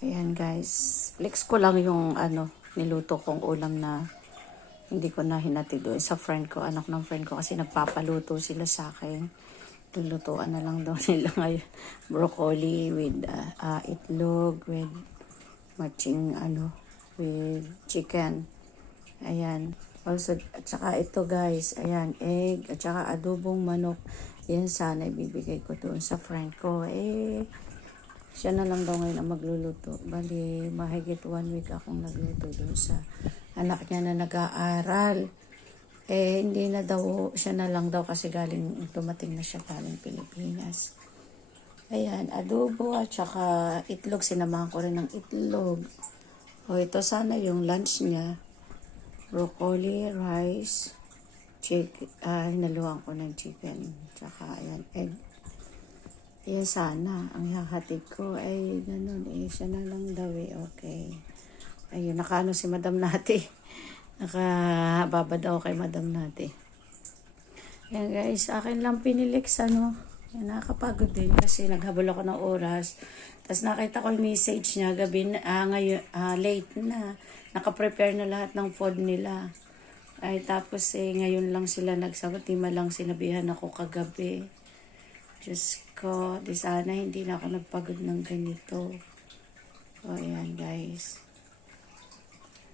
Ayan guys, flex ko lang yung niluto kong ulam na hindi ko na hinatid doon sa friend ko, anak ng friend ko kasi nagpapaluto sila sa akin. Lulutuan na lang daw nila ngayon. Broccoli with itlog, with matching with chicken. Ayan. Also, at saka ito guys, ayan, egg, at saka adobong manok. Yan sana ibibigay ko doon sa friend ko. Siya na lang daw ngayon ang magluluto. Bali, mahigit 1 week akong nagluto doon sa anak niya na nag-aaral. Hindi na daw, siya na lang daw kasi tumating na siya galing Pilipinas. Ayan, adobo at saka itlog. Sinamahan ko rin ng itlog. Ito sana yung lunch niya. Broccoli, rice, hinaluan ko ng chicken. Tsaka, ayan, egg. Yan sana, ang hahatid ko ay ganun siya na lang daw okay. Ayun, nakaano si Madam Nati. Nakababa daw kay Madam Nati. Yan guys, akin lang pinilix yan, nakakapagod din kasi naghabol ako ng oras. Tapos nakita ko yung message niya gabi ngayon, late na. Nakaprepare na lahat ng food nila. Tapos ngayon lang sila nagsagot, di lang sinabihan ako kagabi. Diyos ko, di sana hindi na ako nagpagod ng ganito. Ayan guys.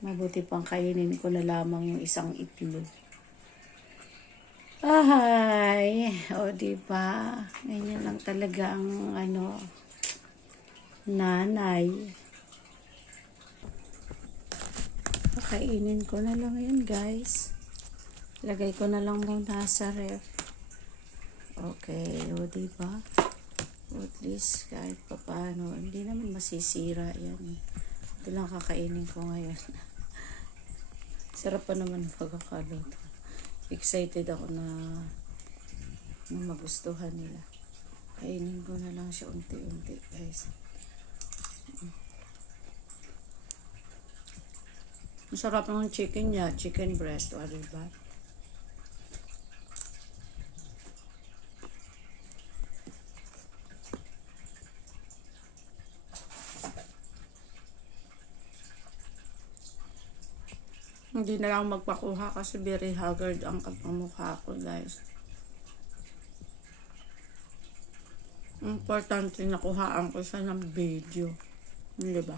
Mabuti pang kainin ko na lamang yung isang itlog. Diba? Ganyan lang talaga ang nanay. Kainin ko na lang yan guys. Lagay ko na lang muna sa ref. Okay, diba? At least kahit paano, hindi naman masisira yan. Ito lang kakainin ko ngayon. Sarap pa naman pagkakaluto. Excited ako na magustuhan nila. Kainin ko na lang siya unti-unti guys. Masarap ng chicken niya, chicken breast, diba? Hindi na lang magpakuha kasi very haggard ang mukha ko guys. Importante nakuhaan ko siya ng video. Diba?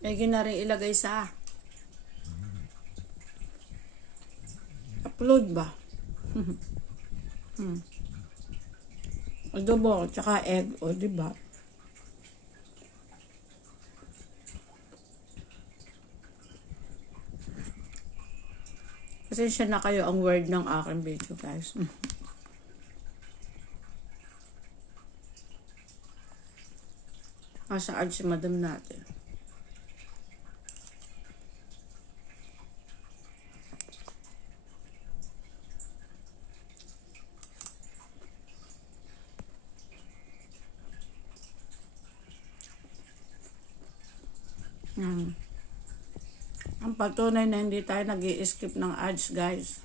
Na rin ilagay sa upload ba? Adobo, tsaka egg, diba? Pasensya na kayo ang word ng aking video guys. Saan si Madam natin? Ang patunay na hindi tayo nag-i-skip ng ads guys.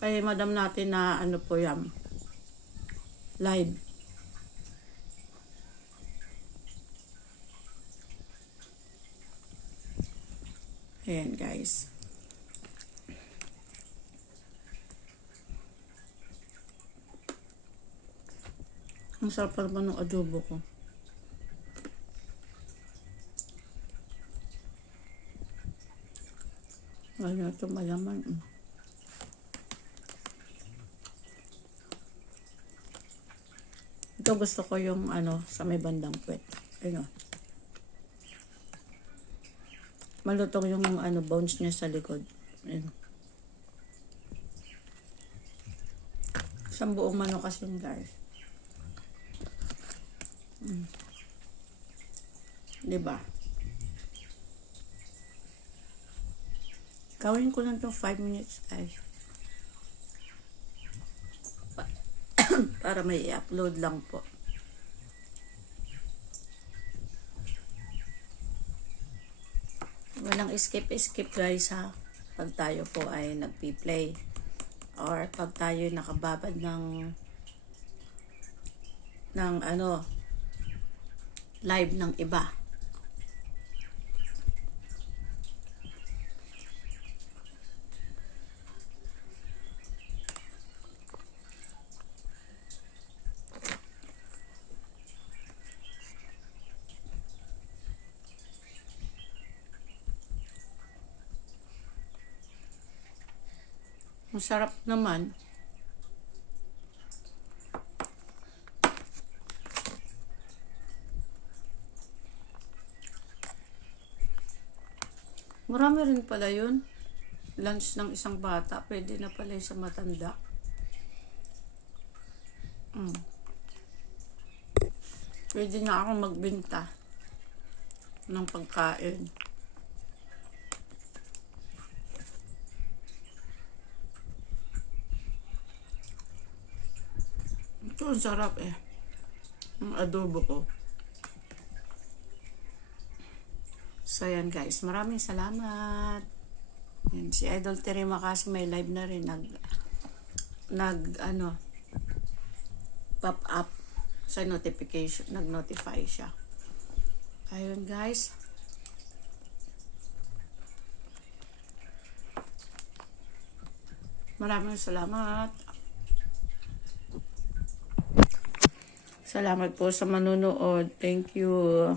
Kaya Madam natin na po yan. Live. Ayan guys. Ang sarap pa naman ng adobo ko. Ano ito malaman. Ito gusto ko yung sa may bandang puwet. Malutong yung bones niya sa likod. Ayun. Isang buong manok kasi yung guys. Diba? Gawin ko lang to 5 minutes guys. Para may i-upload lang po. Walang skip guys ha. Pag tayo po ay nagpi-play. or pag tayo nakababad ng live ng iba. Masarap naman. Marami rin pala yun. Lunch ng isang bata. Pwede na pala yung sa matanda. Pwede na akong magbenta ng pagkain. Ito ang sarap eh. Ang adobo ko. So yan guys, maraming salamat. Yan, si Idol Terima kasi may live na rin. Pop up sa notification. Nag-notify siya. Ayun guys. Maraming salamat. Salamat po sa manonood. Thank you.